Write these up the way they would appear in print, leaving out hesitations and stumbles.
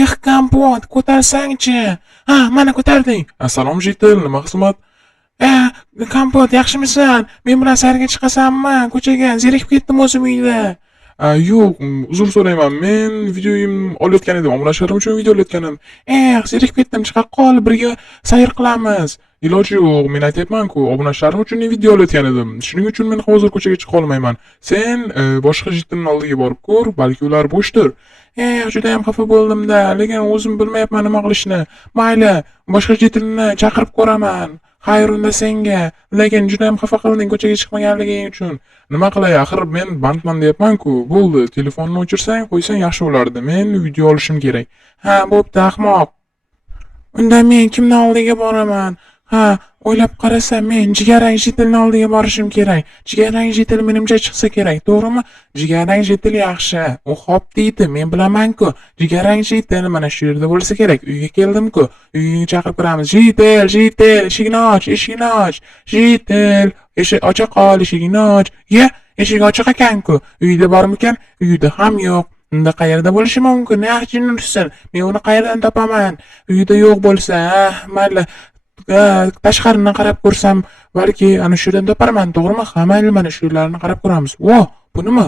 Kompot, ko'tarsang-chi. Ha, mana ko'tarding. Assalom Jitil, nima xizmat? Kompot, yaxshimisan? Men bilan sayrga chiqasanmi? Ko'chaga zerikib ketdim o'zim uyda. Yo'q, uzr so'rayman. Men videoyim olayotgan edim. Obunachilarim uchun video olayotganim. Zerikib ketdim. Chiqa qol, birga sayr qilamiz. Iloji yo'q, men aytyapman-ku, obunachilarim uchun video olayotgan edim. Shuning uchun men hozir ko'chaga chiqa olmayman. Sen boshqa jitilning oldiga borib ko'r, balki ular bo'shdir. Juda ham xafa bo'ldim-da, lekin o'zim bilmayapman nima qilishni. Mayli, boshqa jitilni chaqirib ko'raman. Xayr unda senga, lekin juda ham xafa qilding ko'chaga chiqmaganliging uchun. Nima qilay, axir men bandman deyapman-ku. Bo'ldi, telefonni o'chirsang, qo'ysang yaxshi bo'lardi. Men video olishim kerak. Ha, bo'pti, ahmoq. Unda men kimning oldiga boraman? O'ylab qarasam, men jigarrang jitilning oldiga borishim kerak. Jigarrang jitil menimcha chiqsa kerak, to'g'rimi? Jigarrang jitil yaxshi. U xo'p deydi, men bilaman-ku. Jigarrang jitil mana shu yerda bo'lsa kerak. Uyga keldim-ku. Uyga chaqirib kiramiz. Jitil, jitil, eshikni och, eshikni och. Jitil, ocha qol, eshigini och. Eshik ochiq ekan-ku. Uyda bormikan? Uyda ham yo'q. Unda qayerda bo'lishi mumkin? Yaxshi nursin. Men uni qayerdan topaman? Uyda yo'q bo'lsa, mayli. Tashqaridan qarab ko'rsam, balki ana shu yerdan toparman, to'g'rimi? Mayli, mana shu yerlarni qarab ko'ramiz. Bu nima?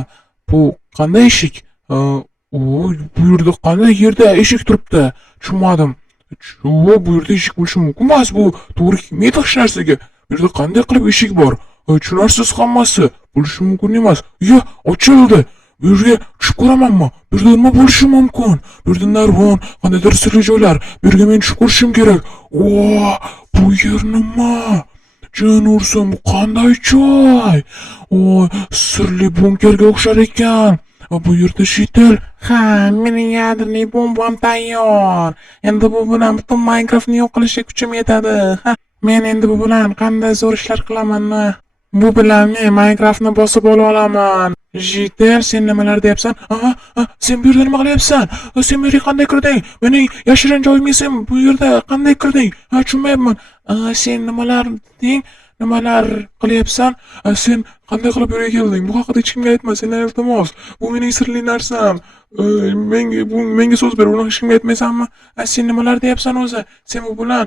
Bu qanday eshik? Bu yerda qanday yerda eshik turibdi? Tushunmadim. Bu yerda eshik bo'lishi mumkin emas, bu to'g'ri kelmaydi hech narsaga. Bu yerda qanday qilib eshik bor? Tushunarsiz hammasi. Bo'lishi mumkin emas. Ochildi. Bu yerga tushib ko'ramanmi? Bu yerda nima bo'lishi mumkin? Bu yerda narvon, qandaydir sirli joylar. Bu yerga men tushib ko'rishim kerak. Bu yer nima? Jon ursin, bu qanday joy? Sirli bunkerga o'xshar ekan. Bu yerda jitil. Mening yadroviy bombam tayyor. Endi bu bilan butun Minecraftni yo'q qilishga kuchim yetadi. Men endi bu bilan qanday zo'r ishlar qilaman? Bu bilan men Minecraftni bosib ola olaman. Jitel, sen nimalar deyapsan? Sen bu yerda nima qilyapsan? Sen bu yerga qanday kirding? Mening yashirin joyimga sen bu yerda qanday kirding? Tushunmayapman. Sen nimalar deding? Nimalar qilyapsan? Sen qanday qilib bu yerga kelding? Bu haqida hech kimga aytma, sendan iltimos. Bu mening sirli narsam. Menga so'z ber, uni hech kimga aytmaysanmi? Sen nimalar deyapsan o'zi? Sen bu bilan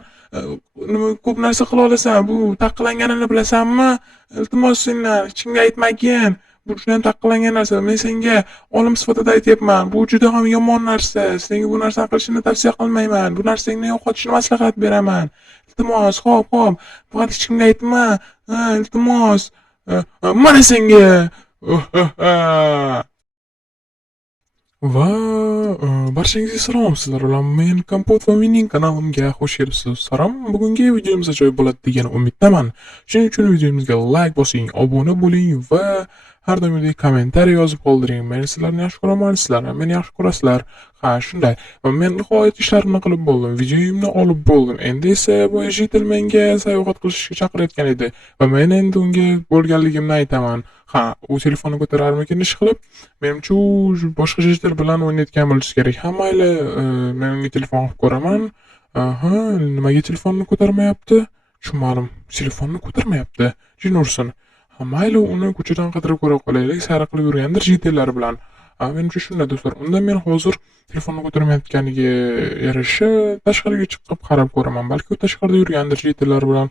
ko'p narsa qila olasan. Bu taqiqlanganini bilasanmi? Iltimos, sendan hech kimga aytmagin. Bu juda ham taqiqlangan narsa. Men senga olim sifatida aytyapman. Bu juda ham yomon narsa. Senga bu narsani qilishni tavsiya qilmayman. Bu narsangni yo'qotishni maslahat beraman. Iltimos, xo'p. Faqat hech kimga aytma. Iltimos. Mana senga. Va barchangizga salom, sizlar bilan men Kompot va mening kanalimga xush kelibsiz. Salom, bugungi videomiz ajoyib bo'ladi degan umiddaman. Shuning uchun videomizga like bosing, obuna bo'ling va har doimgidek kommentariy yozib qoldiring. Men sizlarni yaxshi ko'raman, sizlar ham meni yaxshi ko'rasizlar. Shunday. Men nihoyat ishlarimni qilib bo'ldim, videoyimni olib bo'ldim. Endi esa bu jitil menga sayohat qilishga chaqirayotgan edi va men endi unga bo'lganligimni aytaman. U telefonni ko'tararmikin ish qilib, menimcha u boshqa jitil bilan o'ynayotgan bo'lishi kerak. Mayli, men unga telefon qilib ko'raman. Nimaga telefonni ko'tarmayapti? Tushunmadim. Telefonni ko'tarmayapti. Jin ursin. Mayli, uni ko'chadan qidirib ko'ra qolaylik, sayr qilib yurgandir jitillar bilan. Menimcha shunday do'stlar. Unda men hozir telefonni ko'tarmayotganiga yarasha tashqariga chiqib qarab ko'raman. Balki u tashqarida yurgandir jitillar bilan.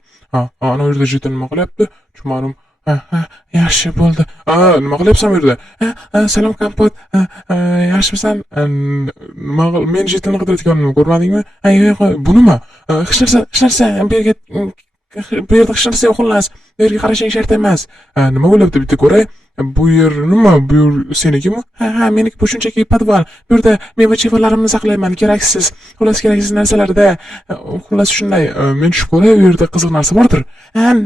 Ana u yerda jitil nima qilyapti? Tushunmadim. Yaxshi bo'ldi. Nima qilyapsan bu yerda? Salom Kompot. Yaxshimisan? Men jitilni qidirayotganimni ko'rmadingmi? Yo'q, bu nima? Hech narsa, bu yerda hech narsa yo'q xullas. Bu yerga qarashing shart emas. Nima bo'lyapti bitta ko'ray? Bu yer nima? Bu yer senikimi? Meniki. Bu shunchaki podval. Bu yerda meva-chevalarimni saqlayman, keraksiz. Xullas, keraksiz narsalarda. Xullas shunday. Men tushib ko'ray, u yerda qiziq narsa bordir.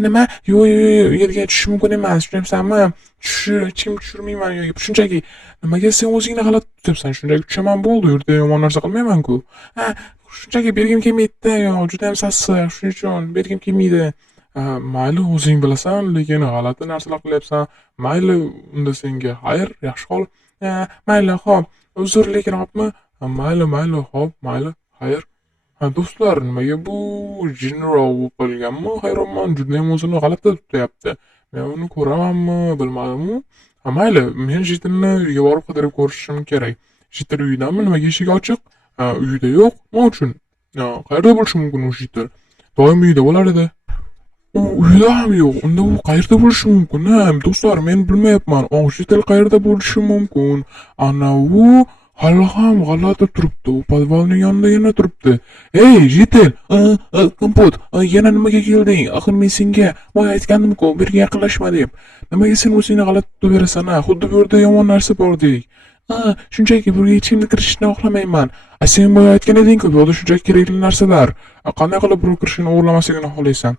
Nima? Yo'q, u yerga tushish mumkin emas. Tushunayapsanmi? Kim tushirmayman yo'q. Shunchaki nimaga sen o'zingni g'alati tutyapsan? Shunchaki tushaman bo'ldi. U yerda yomon narsa qilmayman-ku. Shunchaki bergim kelmaydi-da, juda ham sassiq. Shuning uchun bergim kelmaydi. Mayli, o'zing bilasan, lekin g'alati narsalar qilyapsan. Mayli, unda senga xayr, yaxshi qol. Mayli, xo'p. Uzr, lekin xo'pmi? Mayli, xo'p, mayli, xayr. Do'stlar, nimaga bu general qilganmi? Hayronman, juda ham o'zini g'alati tutyapti. Men uni ko'ramanmi, bilmadimmi? Mayli, men jitilni uyga borib qidirib ko'rishim kerak. Jitil uydanmi? Nimaga eshik ochiq? Uyida yo'q. Nima uchun? Qayerda bo'lishi mumkin u Jitel? Doim uyida bo'lar edi. U uyda ham yo'q. Unda u qayerda bo'lishi mumkin? Do'stlar, men bilmayapman. Jitel qayerda bo'lishi mumkin? Ana u hali ham g'alati turibdi. U podvalning yonida yana turibdi. Ey, Jitel, kompot, yana nimaga kelding? Axir men senga boya aytgandim-ku, bu yerga yaqinlashma deb. Nimaga sen o'zingni g'alati tutaverasan? Xuddi bu yerda yomon narsa bordek. Shunchaki burga hech kimni kirishni xohlamayman. Sen boya aytgan eding-ku, bu yerda shunchaki kerakli narsalar. Qanday qilib burga kirishni o'g'irlamasligini xohlaysan?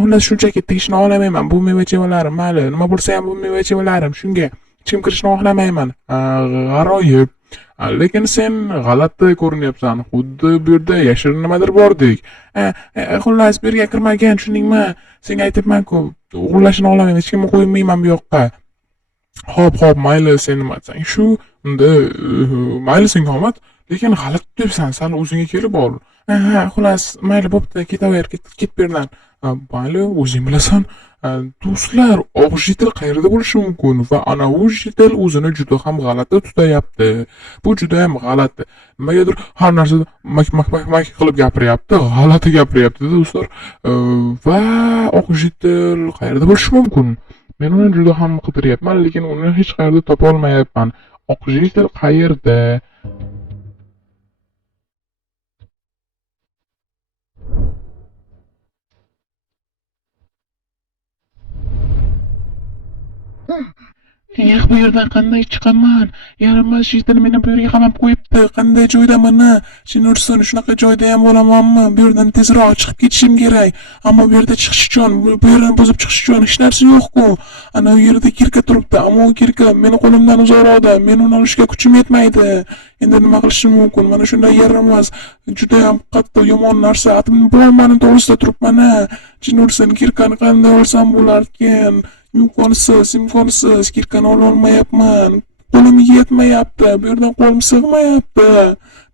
Xullas shunchaki tegishni xohlamayman. Bu meva-chevalarim, mayli, nima bo'lsa ham bu meva-chevalarim. Shunga hech kim kirishni xohlamayman. G'aroyib. Lekin sen g'alati ko'rinyapsan. Xuddi bu yerda yashirin nimadir bordek. Xullas bu yerga kirmagan, tushundingmi? Senga aytibman-ku, o'g'irlashni xohlamayman. Hech kimni qo'ymayman bu yoqqa. Xo'p, mayli, sen nima desang shu. Unda mayli senga omad, lekin g'alati debsan, sal o'zingga kelib ol. Xullas, mayli, bo'pti, ketaver, ket bu yerdan. Mayli, o'zing bilasan. Do'stlar, Jitel qayerda bo'lishi mumkin? Va ana u Jitel o'zini juda ham g'alati tutayapti. Bu juda ham g'alati. Nimagadir har narsa mak qilib gapiryapti, g'alati gapiryapti do'stlar. Va Jitel qayerda bo'lishi mumkin? Men uni juda ham qidiryapman, lekin uni hech qayerda topa olmayapman. Jitel qayerda? Bu yerdan qanday chiqaman? Yaramas Jitel meni bu yerga qamab qo'yibdi. Qanday joyda mana? Sen ursin, shunaqa joyda ham bo'lamanmi? Bu yerdan tezroq chiqib ketishim kerak. Ammo bu yerda chiqish uchun, bu yerdan buzib chiqish uchun hech narsa yo'q-ku. Ana u yerda kirka turibdi, ammo u kirka meni qo'limdan uzoqroqda. Men uni olishga kuchim yetmaydi. Endi nima qilishim mumkin? Mana shunday yaramas, juda ham qattiq yomon narsa. Bo'lmani to'g'risida turibman. Sen ursin, kirkani qanday olsam bo'larkan? Imkonsiz, kirkani ololmayapman. Qo'lim yetmayapti, bu yerdan qo'lim sig'mayapti.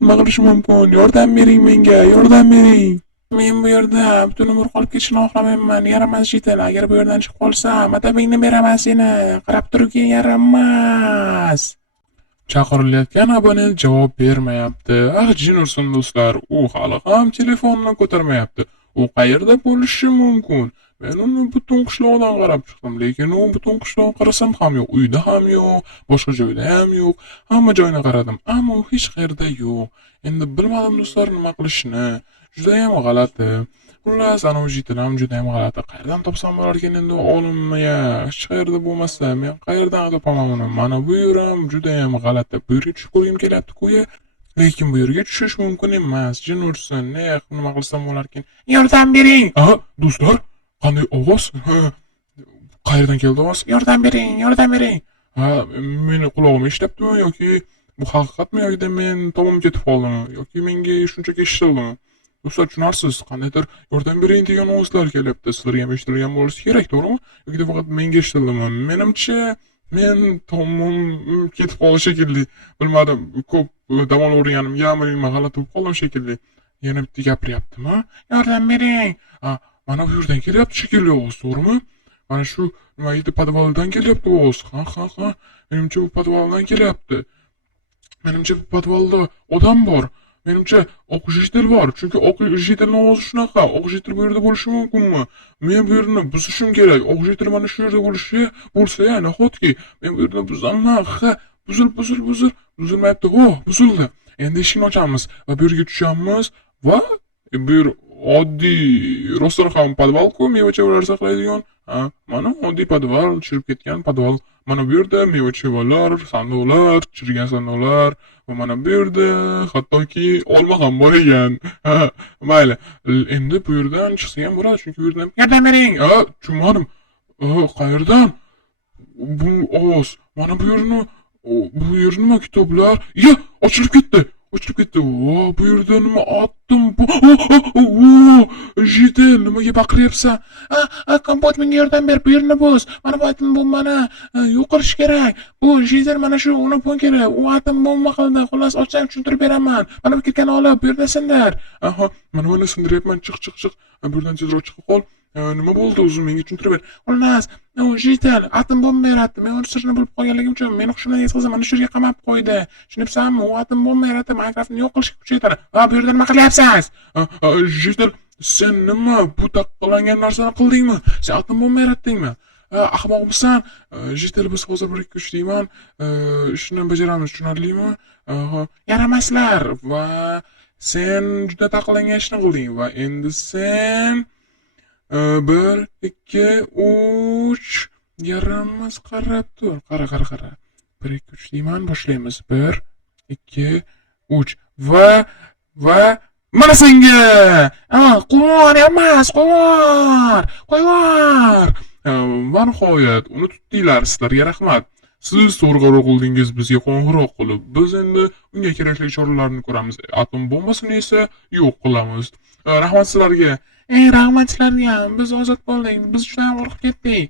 Nima qilishim mumkin? Yordam bering menga, yordam bering. Men bu yerda butun umr qolib ketishni xohlamayman. Yaramas Jitel, agar bu yerdan chiqib qolsam, atabingni beraman seni. Qarab turgin, yaramas. Chaqirilayotgan abonent javob bermayapti. Jin ursin do'stlar, u hali ham telefonni ko'tarmayapti. U qayerda bo'lishi mumkin? Men uni butun qishloqdan qarab chiqdim, lekin u butun qishloqqa qarasam ham yo'q, uyda ham yo'q, boshqa joyda ham yo'q. Hamma joyni qaradim, ammo u hech qayerda yo'q. Endi bilmadim do'stlar nima qilishni. Juda ham g'alati. Xullas, ana Jitel ham juda ham g'alati. Qayerdan topsam bo'lar ekan endi o'g'limni? Hech qayerda bo'lmasa, men qayerdan topaman uni? Mana bu yerim juda ham g'alati. Bu yerga tushib ko'rgim kelyapti-ku. Lekin bu yerga tushish mumkin emas. Jin ursin, nima qilsam bo'lar ekan? Yordam bering. Do'stlar, qanday ovoz? Qayerdan keldi ovoz? Yordam bering, yordam bering. Meni qulog'im eshityaptimi yoki bu haqiqatmi yoki men tomon ketib qoldimi yoki menga shunchaki eshitildimi? Do'stlar, tushunarsiz, qandaydir yordam bering degan ovozlar kelyapti. Sizlarga ham eshitilgan bo'lishi kerak, to'g'rimi? Yoki faqat menga eshitildi? Menimcha men tomon ketib qoldi shekilli. Bilmadim, ko'p dam olaverganimga nima g'alati bo'lib qoldim shekilli. Yana bitta gapiryaptimi? Yordam bering. Mana bu yerdan kelyapti shekilli ovoz, to'g'rimi? Mana shu nima edi, podvaldan kelyapti ovoz. Ha. Menimcha bu podvaldan kelyapti. Menimcha bu podvalda odam bor. Menimcha Jitel bor. Chunki Jitelning ovozi shunaqa. Jitel bu yerda bo'lishi mumkinmi? Men bu yerni buzishim kerak. Jitel mana shu yerda bo'lsa, nahotki men bu yerni buzaman. Buzilmayapti. Buzildi. Endi eshikni ochamiz va bu yerga tushamiz va bu yer oddiy rostdan ham podval-ku, meva-chevalar saqlaydigan. Mana oddiy podval, chirib ketgan podval. Mana bu yerda meva-chevalar, sanduqlar, chirigan sanduqlar va mana bu yerda hattoki olma ham bor ekan. Mayli. Endi bu yerdan chiqsa ham bo'ladi, chunki bu yerdan yordam bering. Tushunmadim. Qayerdan? Bu ovoz. Mana bu yer nima kitoblar? Ochilib ketdi. Bu yerda nima otdim? Jitel, nimaga baqiryapsan? Kompot, menga yordam ber, bu yerni bo'z. Mana bu atom bombani yo'q qilish kerak. Bu Jitel mana shu uni pon kerak. U atom bomba qildi. Xullas, ochsam tushuntirib beraman. Mana bu kirkani olib, bu yerda sindir. Mana sindiryapman. Chiq. Bu yerdan tezroq chiqib qol. Nima bo'ldi o'zim menga tushuntirib ber. Xullas, u Jitel atom bomba yaratdi. Men uni sirini bilib qolganligim uchun meni hushimdan yetkazib mana shu yerga qamab qo'ydi. Tushunibsanmi? U atom bomba yaratib Minecraftni yo'q qilishga kuch yetadi. Va bu yerda nima qilyapsiz? Jitel, sen nima bu taqqolangan narsani qildingmi? Sen atom bomba yaratdingmi? Ahmoqmisan? Jitel, biz hozir 1-2-3 deyman. Ishni bajaramiz, tushunarlimi? Yaramaslar va sen juda taqqolangan ishni qilding va endi sen 1-2-3 yaramaz, qarab tur. Qara. 1-2-3 deyman, boshlaymiz. 1-2-3 va mana senga! Quvor emas, quvor! Qo'yvor! Va nihoyat uni tutdinglar, sizlarga rahmat. Siz to'g'ri qildingiz bizga qo'ng'iroq qilib. Biz endi unga kerakli choralarni ko'ramiz. Atom bombasini esa yo'q qilamiz. Rahmat sizlarga. Rahmat sizlarga. Biz ozod bo'ldik. Biz juda ham qo'rqib ketdik.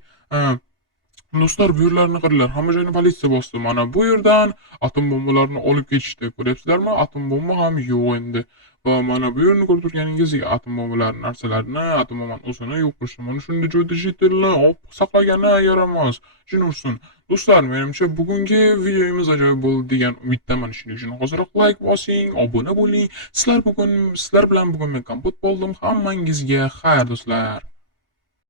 Do'stlar, bu yerlarni qaranglar. Hamma joyni politsiya bosdi. Mana bu yerdan atom bombalarini olib ketishdi. Ko'ryapsizlarmi? Atom bomba ham yo'q endi. Va mana bu yerni ko'rib turganingizdek atom bombalari narsalarni, atom bombani o'zini yo'q qilishni mana shunday joyda Jitelni olib saqlagani yaramas. Shuning uchun do'stlar, menimcha bugungi videomiz ajoyib bo'ldi degan umiddaman. Shuning uchun hozirroq like bosing, obuna bo'ling. Sizlar bilan bugun men kompot bo'ldim. Hammangizga xayr do'stlar.